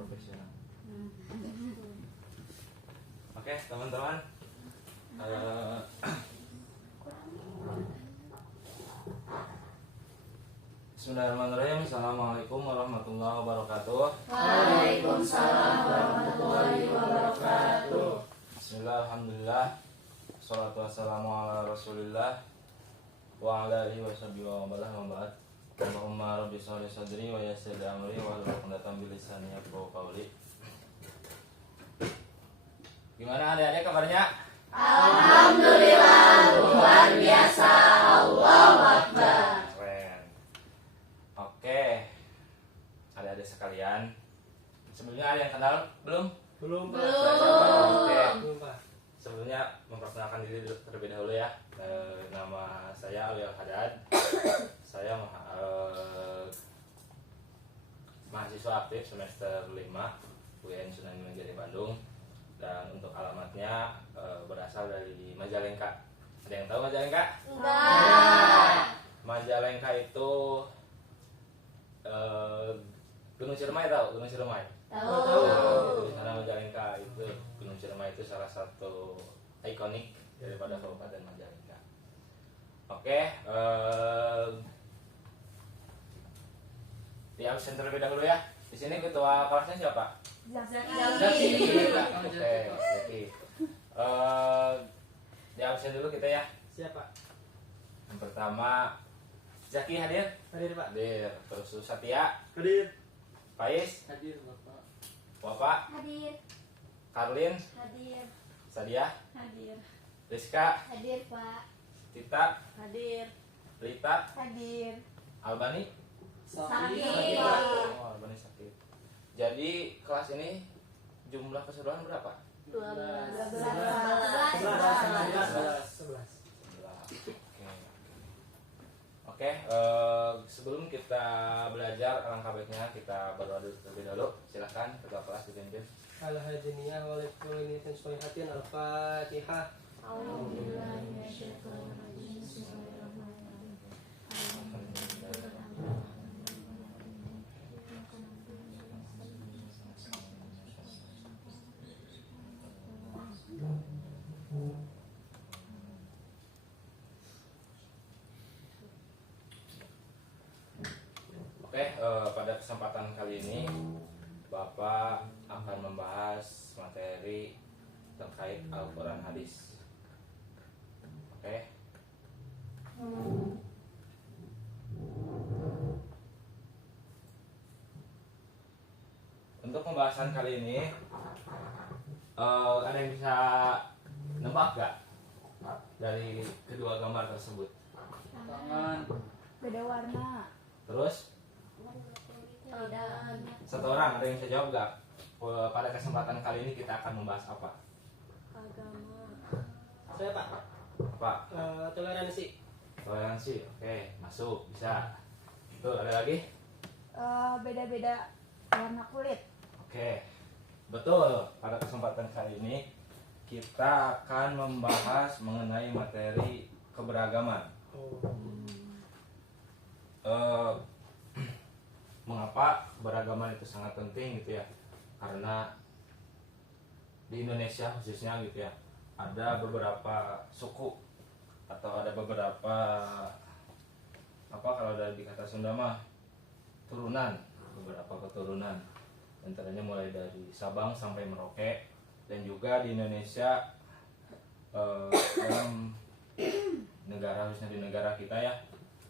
profesional. Oke, teman-teman. Bismillahirrahmanirrahim. Assalamualaikum warahmatullahi wabarakatuh. Waalaikumsalam warahmatullahi wabarakatuh. Bismillah, alhamdulillah. Wassalatu wassalamu ala rasulillah wa ala alihi wa sahbihi wa mabalah wa ba'd. Allahumma rabbi sholli sadri wa yassir li amri wa hlul 'uqdatam min lisani yafqahu qawli. Gimana adik-adik kabarnya? Alhamdulillah, luar biasa. Allahu Akbar. Keren. Oke, adik-adik sekalian, sebelumnya ada yang kenal belum? Belum, Pak. Oke. Belum, Pak. Sebelumnya memperkenalkan diri terlebih dahulu ya. Nama saya Alwi Al-Hadad. Saya mahasiswa aktif semester 5 UIN Sunan Gunung Bandung. Dan untuk alamatnya berasal dari Majalengka. Ada yang tahu Majalengka? Enggak. Majalengka itu Gunung Ciremai, tahu Gunung Ciremai? Tahu. Nah, di sana Majalengka itu Gunung Ciremai itu salah satu ikonik daripada Kabupaten Majalengka. Oke, di absen terlebih dahulu ya. Di sini ketua kelasnya siapa? Zaki. Oke, Zaki. Di absen dulu kita ya. Siapa? Yang pertama Zaki hadir? Hadir, Pak. Hadir. Terus Satya, Hadir. Faiz, Hadir, Bapak. Bapak, Hadir. Karlin, Hadir. Sadia, Hadir. Rizka, Hadir, Pak. Tita, Hadir. Rita, Hadir. Albani. Sakit. Oh, Albani sakit. Jadi kelas ini jumlah keseluruhan berapa? 11. Oke, sebelum kita belajar alangkah baiknya kita berdoa terlebih dahulu. Silakan ketua kelas dipimpin. Al-Hadiniyah wal-Quliniyatin Solihatin Al-Fatihah. Oke, pada kesempatan kali ini Bapak akan membahas materi terkait Al-Quran Hadis. Oke. Untuk pembahasan kali ini ada yang bisa nebak gak dari kedua gambar tersebut? Beda warna. Terus satu orang ada yang bisa jawab gak? Pada kesempatan kali ini kita akan membahas apa? Agama. Saya, Pak. Apa? Toleransi. Toleransi. Oke, masuk, bisa. Tuh, ada lagi? Beda-beda warna kulit. Oke, betul. Pada kesempatan kali ini kita akan membahas mengenai materi keberagaman. Mengapa keberagaman itu sangat penting gitu ya? Karena di Indonesia khususnya gitu ya, ada beberapa suku atau ada beberapa kalau dari kata Sunda mah turunan, beberapa keturunan. Antaranya mulai dari Sabang sampai Merauke, dan juga di Indonesia dalam negara, khususnya di negara kita ya,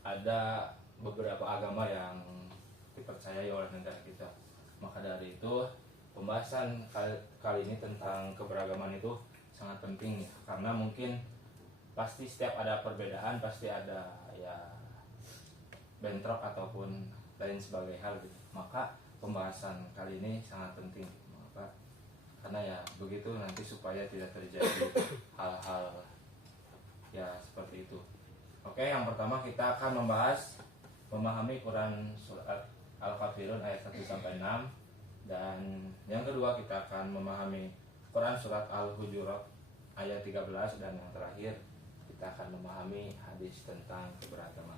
ada beberapa agama yang dipercayai oleh negara kita. Maka dari itu pembahasan kali ini tentang keberagaman itu sangat penting ya, karena mungkin pasti setiap ada perbedaan pasti ada ya bentrok ataupun lain sebagai hal gitu. Maka pembahasan kali ini sangat penting. Maka karena ya begitu nanti supaya tidak terjadi hal-hal ya seperti itu. Oke, yang pertama kita akan membahas memahami Quran surat Al-Kafirun ayat 1 sampai 6, dan yang kedua kita akan memahami Quran surat Al-Hujurat ayat 13, dan yang terakhir kita akan memahami hadis tentang keberagaman.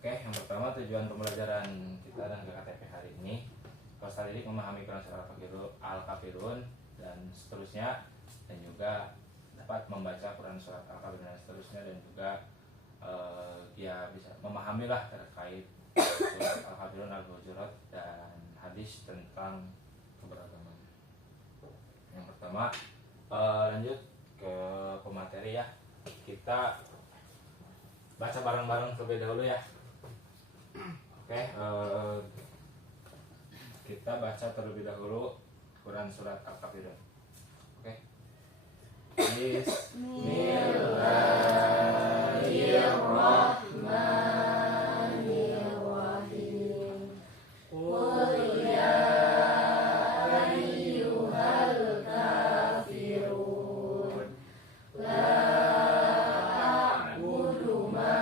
Oke, yang pertama tujuan pembelajaran kita dan KKTP hari ini peserta didik memahami Quran Surah Al-Kafirun dan seterusnya, dan juga dapat membaca Quran Surat Al-Kafirun dan seterusnya, dan juga dia bisa memahami lah terkait Surat Al-Kafirun, Al-Hujurat, dan hadis tentang keberagaman. Yang pertama, lanjut ke pemateri ya. Kita baca bareng-bareng terlebih dahulu ya. Oke, kita baca terlebih dahulu Quran Surat Al-Kafirun. Oke. Bismillahirrahmanirrahim. Qul ya ayyuhal kafirun la a'budu ma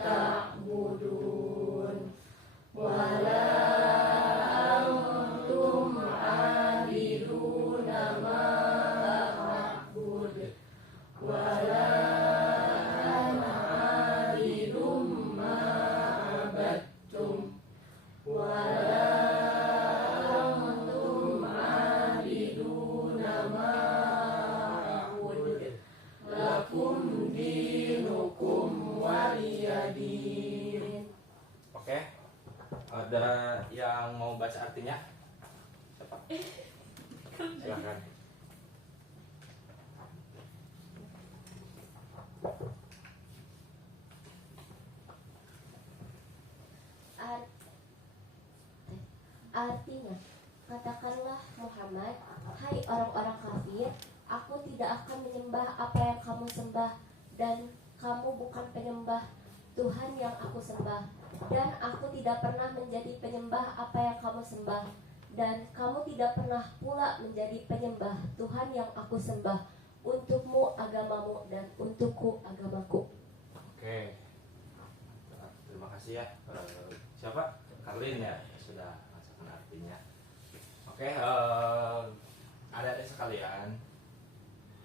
ta'budun wa la antum 'abiduna ma a'bud wa la ana 'abidum ma 'abadtum wa la antum 'abiduna ma a'bud lakum dinukum waliyadin. Oke. Ada yang mau baca artinya? Siapa? Silakan. Artinya, katakanlah Muhammad, hai orang-orang kafir, aku tidak akan menyembah apa yang kamu sembah, dan kamu bukan penyembah Tuhan yang aku sembah, dan aku tidak pernah menjadi penyembah apa yang kamu sembah, dan kamu tidak pernah pula menjadi penyembah Tuhan yang aku sembah. Untukmu agamamu dan untukku agamaku. Oke. Terima kasih ya. Siapa? Karlin ya, sudah masukkan artinya. Oke, adik-adik sekalian,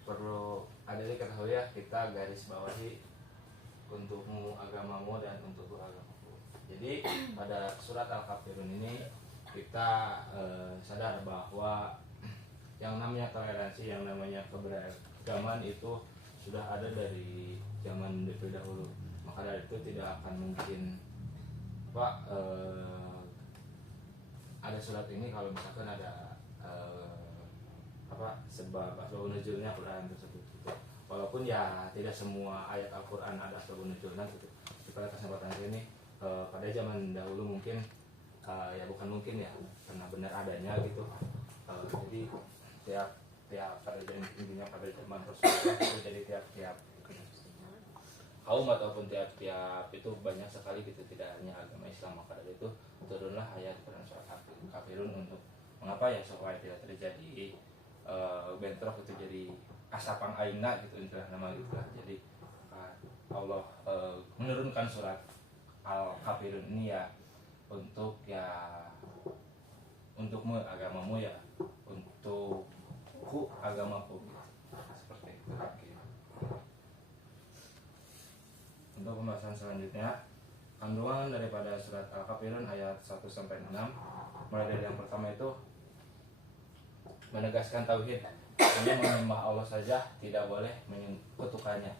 perlu adik-adik ketahui ya, kita garis bawahi untukmu agamamu dan untukku agamaku. Jadi pada surat Al-Kafirun ini kita sadar bahwa yang namanya toleransi, yang namanya keberagaman itu sudah ada dari zaman dahulu. Maka dari itu tidak akan mungkin ada surat ini kalau misalkan ada sebab asbabun nuzulnya Quran tersebut gitu. Walaupun ya tidak semua ayat Al-Quran ada asbabun nuzulnya gitu. Pada kesempatan ini pada zaman dahulu mungkin ya bukan mungkin ya, karena benar adanya gitu. Jadi tiap pada intinya pada zaman Rasulullah itu, jadi tiap kaum ataupun tiap itu banyak sekali gitu, tidak hanya agama Islam. Maka dari itu turunlah ayat Quran Surat Al-Kafirun untuk mengapa ya, supaya tidak terjadi bentrok itu, jadi asapang aina gitu istilah nama gitu lah. Jadi Allah menurunkan surat Al-Kafirun ini ya untukmu agamamu ya, untukku agamaku gitu. Seperti itu. Oke. Untuk pembahasan selanjutnya, kandungan daripada surat Al-Kafirun ayat 1-6, mulai dari yang pertama itu menegaskan tauhid, hanya menyembah Allah saja, tidak boleh menyekutukannya.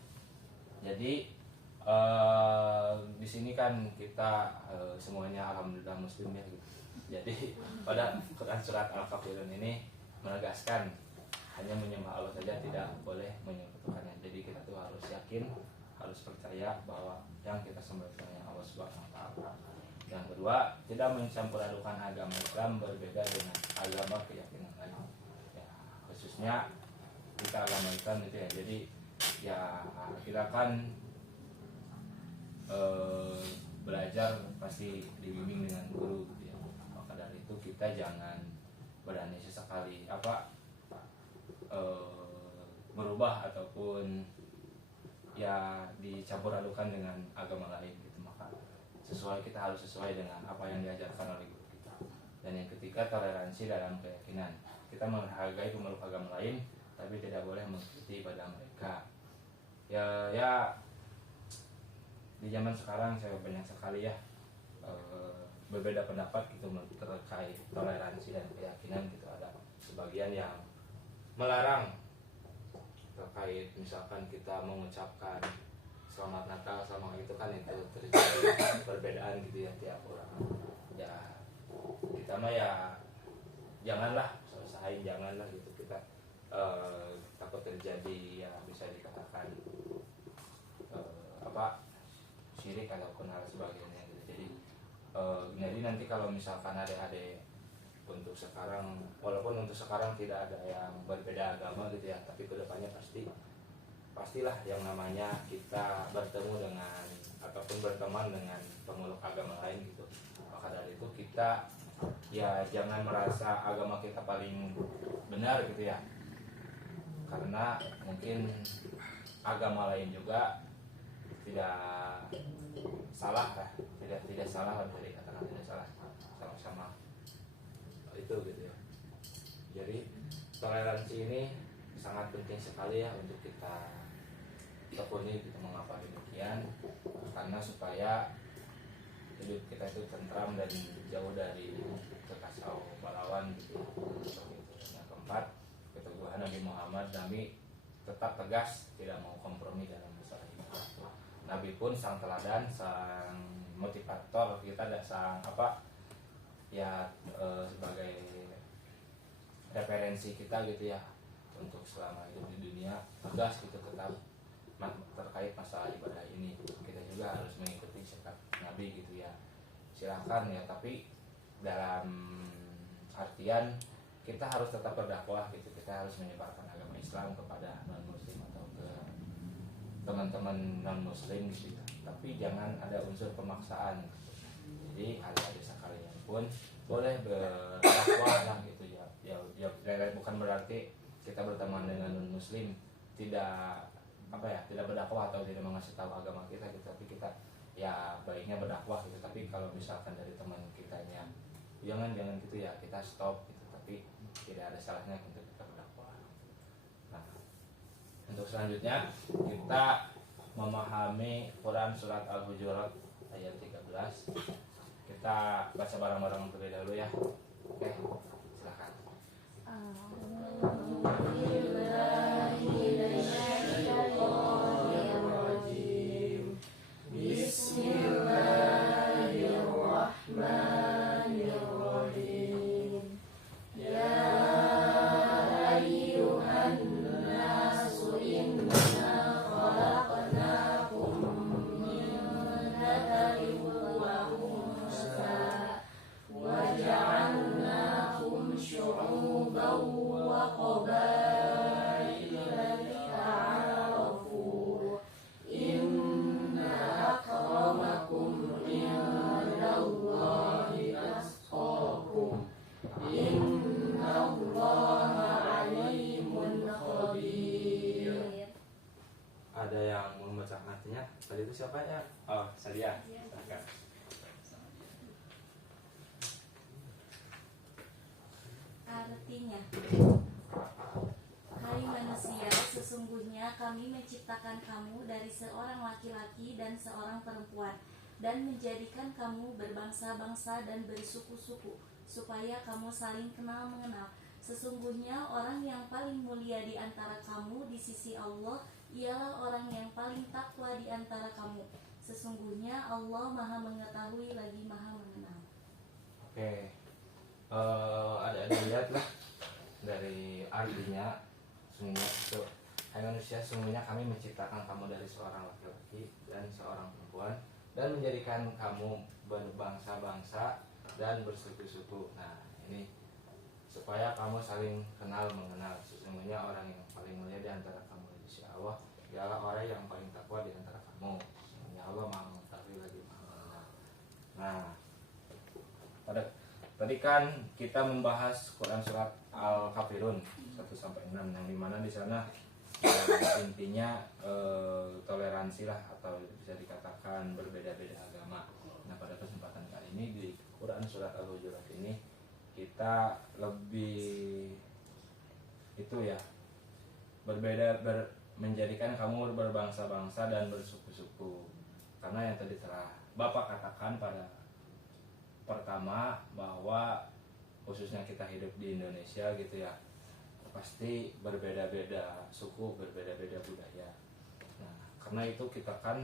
Jadi di sini kan kita semuanya alhamdulillah muslim ya gitu. Jadi pada Quran surat Al-Kafirun ini menegaskan hanya menyembah Allah saja, tidak boleh menyekutukannya. Jadi kita tuh harus yakin, harus percaya bahwa yang kita sembah itu hanya Allah Subhanahu wa taala. Yang kedua, tidak mencampur adukan agama Islam berbeda dengan agama keyakinan lain. Ya, khususnya kita agama Islam itu ya. Jadi ya kita kan belajar pasti dibimbing dengan guru gitu ya. Maka dari itu kita jangan berani sesekali berubah ataupun ya dicampur adukan dengan agama lain gitu. Maka kita harus sesuai dengan apa yang diajarkan oleh guru kita. Dan yang ketiga, toleransi dalam keyakinan. Kita menghargai pemeluk agama lain, tapi tidak boleh mengikuti pada mereka. Ya di zaman sekarang saya banyak sekali ya berbeda pendapat gitu terkait toleransi dan keyakinan gitu. Ada sebagian yang melarang terkait misalkan kita mengucapkan selamat Natal sama itu kan itu terjadi perbedaan gitu ya tiap orang. Ya kita mah ya janganlah usahain janganlah gitu kita takut terjadi ya bisa dikatakan syirik ataupun hal sebagainya gitu. Jadi nanti kalau misalkan adik-adik untuk sekarang walaupun untuk sekarang tidak ada yang berbeda agama gitu ya, tapi kedepannya pastilah yang namanya kita bertemu dengan ataupun berteman dengan pemeluk agama lain gitu. Maka dari itu kita ya jangan merasa agama kita paling benar gitu ya, karena mungkin agama lain juga tidak salah lah, tidak salah lah, bisa dikatakan tidak salah, sama-sama itu gitu ya. Jadi toleransi ini sangat penting sekali ya untuk kita tekuni gitu. Mengapa demikian? Karena supaya hidup kita itu tentram dan jauh dari kekacau balawan gitu. Yang keempat, keteguhan Nabi Muhammad. Nabi tetap tegas, tidak mau kompromi dalam masalah hidup. Nabi pun sang teladan, sang motivator kita, dan sang sebagai referensi kita gitu ya untuk selama hidup di dunia. Tegas gitu tetap terkait masalah ibadah ini. Kita juga harus mengikuti sikap Nabi gitu ya. Silahkan ya, tapi dalam artian kita harus tetap berdakwah gitu. Kita harus menyebarkan agama Islam kepada non muslim atau ke teman-teman non muslim gitu. Tapi jangan ada unsur pemaksaan gitu. Jadi adik-adik sekalian pun boleh berdakwah lah gitu ya. Bukan berarti kita berteman dengan non muslim tidak berdakwah atau tidak mengasih tahu agama kita gitu, tapi kita ya baiknya berdakwah gitu. Tapi kalau misalkan dari teman kitanya jangan gitu ya, kita stop gitu, tapi tidak ada salahnya untuk kita berdakwah. Nah, untuk selanjutnya kita memahami Quran surat Al-Hujurat ayat 13. Kita baca bareng-bareng terlebih dahulu ya. Oke, silakan. Bismillahirrahmanirrahim. Ya ayyuhan nasu inna khalaqnakum min dzakarin wa unsa wa ja'alnakum syu'uban wa qabaila lita'arafu. Inna akramakum indallahi atqakum. Innallaha alimun khabir. Ada yang mau membaca artinya? Tadi itu siapa ya? Oh, Sadia. Silakan. Artinya, hai manusia, sesungguhnya kami menciptakan kamu dari seorang laki-laki dan seorang perempuan, dan menjadikan kamu berbangsa-bangsa dan bersuku-suku, supaya kamu saling kenal mengenal. Sesungguhnya orang yang paling mulia di antara kamu di sisi Allah ialah orang yang paling takwa di antara kamu. Sesungguhnya Allah Maha Mengetahui lagi Maha Mengenal. Oke. Ada lihat lah dari artinya. Sungguhnya itu, hai manusia, sungguhnya kami menciptakan kamu dari seorang laki-laki dan seorang perempuan, dan menjadikan kamu berbangsa-bangsa dan bersuku-suku. Nah, ini supaya kamu saling kenal mengenal. Sesungguhnya orang yang paling mulia di antara kamu di sisi Allah ialah orang yang paling takwa di antara kamu. Sesungguhnya Allah Maha Mengetahui lagi Maha Mengenal. Nah, tadi kan kita membahas Quran surat Al-Kafirun 1-6, yang dimana di sana intinya toleransi lah, atau bisa dikatakan berbeda-beda agama. Nah, pada kesempatan kali ini di Quran surat Al-Hujurat ini kita lebih itu ya, menjadikan kamu berbangsa-bangsa dan bersuku-suku. Karena yang tadi telah Bapak katakan pada pertama bahwa khususnya kita hidup di Indonesia gitu ya, pasti berbeda-beda suku, berbeda-beda budaya. Nah, karena itu kita kan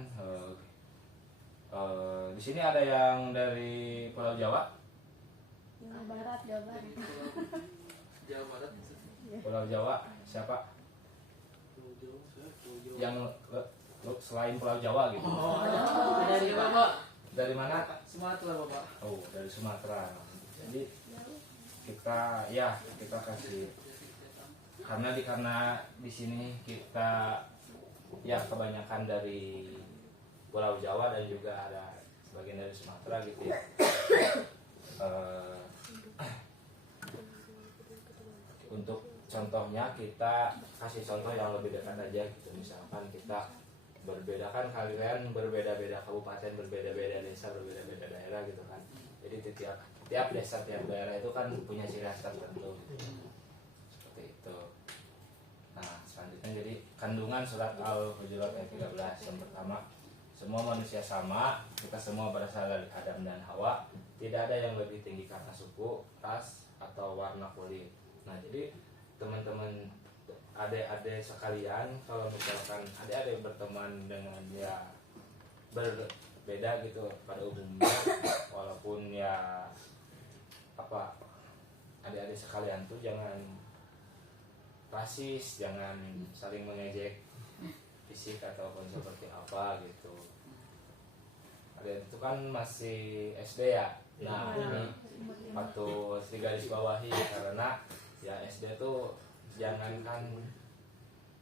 di sini ada yang dari Pulau Jawa. Jawa Barat, Jawa Barat. Jawa Barat. Pulau Jawa siapa? Yang selain Pulau Jawa gitu. Dari Bapak. Dari mana? Sumatera Bapak. Oh, dari Sumatera. Jadi kita kasih karena di sini kita ya kebanyakan dari Pulau Jawa dan juga ada sebagian dari Sumatera gitu ya. Untuk contohnya kita kasih contoh yang lebih dekat aja gitu. Misalkan kita berbeda kan, kalian berbeda-beda kabupaten, berbeda-beda desa, berbeda-beda daerah gitu kan. Jadi tiap desa, tiap daerah itu kan punya ciri khas tertentu gitu. Seperti itu. Nah, selanjutnya jadi kandungan surat Al-Hujurat ayat 13 yang pertama, semua manusia sama, kita semua berasal dari Adam dan Hawa, tidak ada yang lebih tinggi karena suku, ras, atau warna kulit. Nah, jadi teman-teman adik-adik sekalian, kalau misalkan adik-adik berteman dengan ya berbeda gitu pada umumnya, walaupun ya apa, adik-adik sekalian tuh jangan rasis, jangan saling mengejek fisik ataupun seperti apa gitu. Adik itu kan masih SD ya. Nah, ini patut digarisbawahi karena ya SD tuh jangankan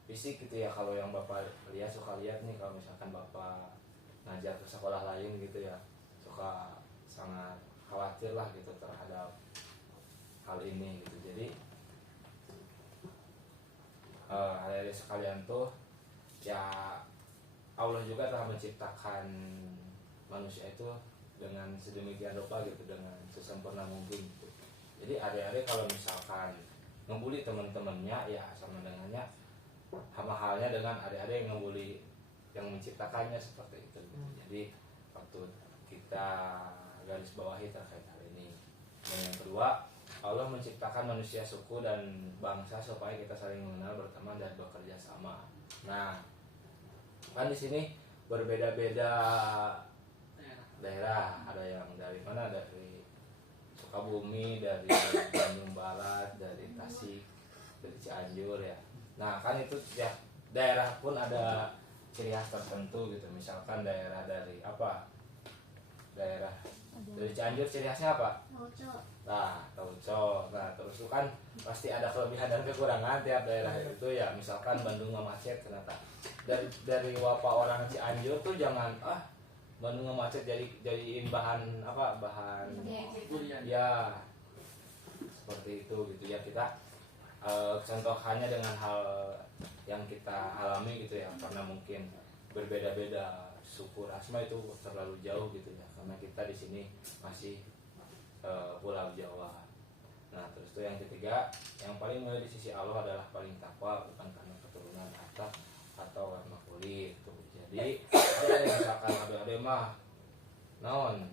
fisik gitu ya. Kalau yang Bapak lihat, suka lihat nih, kalau misalkan Bapak ngajar ke sekolah lain gitu ya, suka sangat khawatir lah gitu terhadap hal ini gitu. Jadi adik-adik sekalian tuh ya, Allah juga telah menciptakan manusia itu dengan sedemikian rupa gitu, dengan sesempurna mungkin gitu. Jadi adik-adik kalau misalkan ngebully teman-temannya ya sama dengannya, sama halnya dengan adik-adik yang ngebully yang menciptakannya, seperti itu gitu. Jadi waktu kita garis bawahi terkait hal ini. Dan yang kedua, Allah menciptakan manusia, suku dan bangsa supaya kita saling mengenal, berteman dan bekerja sama. Nah, kan di sini berbeda-beda daerah, ada yang dari mana, dari Sukabumi, dari Bandung Barat, dari Tasik, dari Cianjur ya. Nah, kan itu ya daerah pun ada ciri khas tertentu gitu. Misalkan daerah dari apa? Daerah dari Cianjur ciri khasnya apa? Nah, tauco. Nah, terus itu kan pasti ada kelebihan dan kekurangan tiap daerah itu ya. Misalkan Bandung nggak macet, ternyata dari wapa orang Cianjur tuh jangan Bandung nggak macet jadiin bahan apa, bahan ya seperti itu gitu ya. Kita contoh hanya dengan hal yang kita alami gitu ya, karena mungkin berbeda-beda suku rasma itu terlalu jauh gitu ya, karena kita di sini masih Pulau Jawa. Nah, terus itu yang ketiga, yang paling mulia di sisi Allah adalah paling takwa, bukan karena keturunan atau warna kulit tuh. Jadi misalkan ada mah naon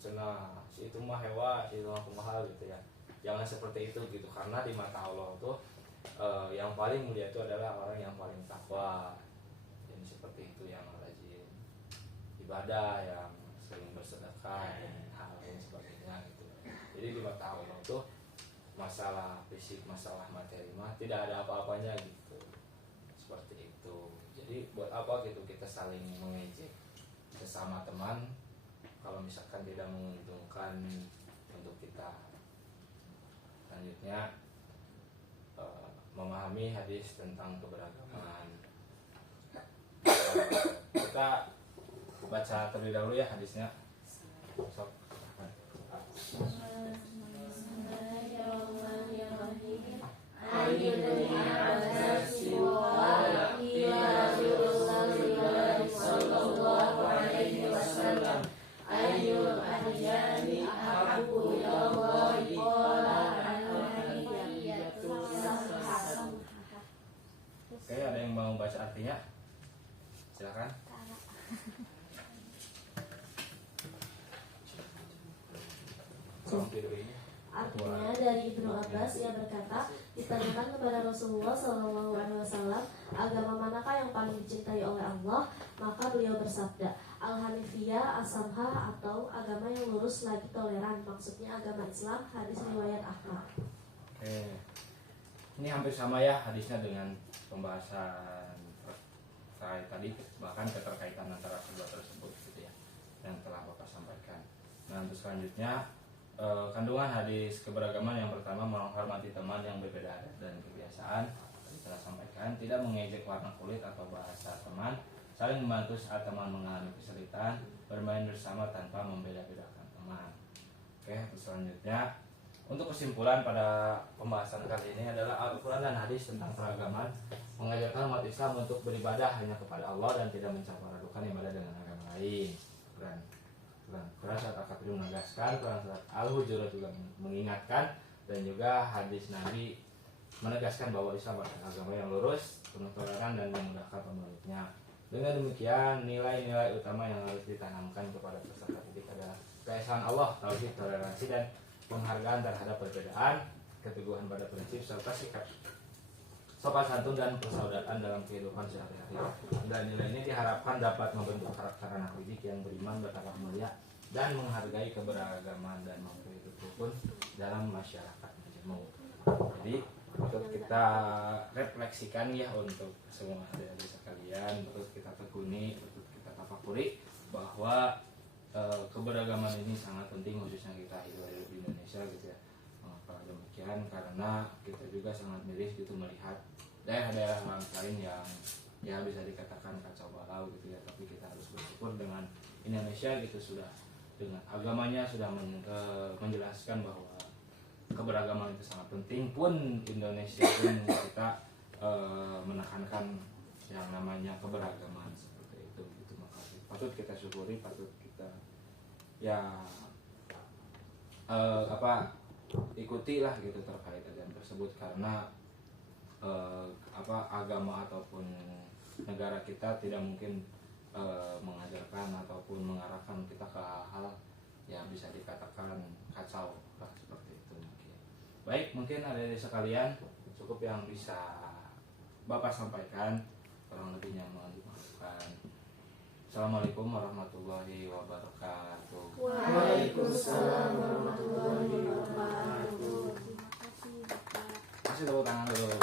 cenah si itu mah hewa, si itu mah kumaha gitu ya, jangan seperti itu gitu. Karena di mata Allah tuh yang paling mulia itu adalah orang yang paling takwa. Jadi seperti itu, yang rajin ibadah, yang sering bersedekah dan hal lain sebagainya gitu. Jadi di mata Allah tuh masalah fisik, masalah materi mah tidak ada apa-apanya gitu. Seperti itu. Jadi buat apa gitu kita saling mengejek sesama teman kalau misalkan tidak menguntungkan untuk kita. Selanjutnya memahami hadis tentang keberagaman. Kita baca terlebih dahulu ya hadisnya. Sok. Oke, ada yang mau baca artinya? Silakan. tolong tidur ini. Artinya dari Ibnu Abbas, ia berkata, ditanyakan kepada Rasulullah SAW, agama manakah yang paling dicintai oleh Allah? Maka beliau bersabda, Al-Hanifiyah, As-Samhah, atau agama yang lurus lagi toleran. Maksudnya agama Islam. Hadis riwayat Ahmad. Oke. Ini hampir sama ya hadisnya dengan pembahasan terkait tadi, bahkan keterkaitan antara kedua tersebut gitu ya, yang telah Bapak sampaikan. Nah, untuk selanjutnya kandungan hadis keberagaman yang pertama, menghormati teman yang berbeda adat dan kebiasaan. Tadi telah sampaikan, tidak mengejek warna kulit atau bahasa teman, saling membantu saat teman mengalami kesulitan, bermain bersama tanpa membeda-bedakan teman. Oke, selanjutnya untuk kesimpulan pada pembahasan kali ini adalah Al-Quran dan hadis tentang keragaman mengajarkan umat Islam untuk beribadah hanya kepada Allah dan tidak mencampur-adukan ibadah dengan agama lain. Quran surat Al-Fatihah menegaskan, Quran surat Al-Hujurat juga mengingatkan, dan juga hadis Nabi menegaskan bahwa Islam adalah agama yang lurus, penuh toleran dan memudahkan pemeluknya. Dengan demikian, nilai-nilai utama yang harus ditanamkan kepada peserta didik adalah keesaan Allah, tauhid, toleransi, dan penghargaan terhadap perbedaan, keteguhan pada prinsip, serta sikap sopan santun dan persaudaraan dalam kehidupan sehari-hari. Dan nilai ini diharapkan dapat membentuk karakter anak didik yang beriman, bertakwa mulia, dan menghargai keberagaman dan mampu hidup rukun dalam masyarakat majemuk. Jadi untuk kita refleksikan ya, untuk semua adik-adik sekalian, untuk kita tekuni, untuk kita tafakuri bahwa keberagaman ini sangat penting, khususnya kita hidup di Indonesia gitu ya. Mengapa demikian? Karena kita juga sangat miris gitu melihat daerah-daerah lain yang ya bisa dikatakan kacau balau gitu ya, tapi kita harus bersyukur dengan Indonesia gitu, sudah dengan agamanya sudah menjelaskan bahwa keberagaman itu sangat penting. Pun Indonesia pun kita menekankan yang namanya keberagaman seperti itu gitu. Maka patut kita syukuri, patut kita ya ikutilah gitu terkait dengan tersebut, karena agama ataupun negara kita tidak mungkin mengajarkan ataupun mengarahkan kita ke hal-hal yang bisa dikatakan kacau lah, seperti itu mungkin. Baik, mungkin ada sekalian cukup yang bisa Bapak sampaikan, kurang lebihnya mohon dimaafkan. Assalamualaikum warahmatullahi wabarakatuh. Waalaikumsalam warahmatullahi wabarakatuh. Terima kasih Bapak. Kasih tepuk tangan dulu.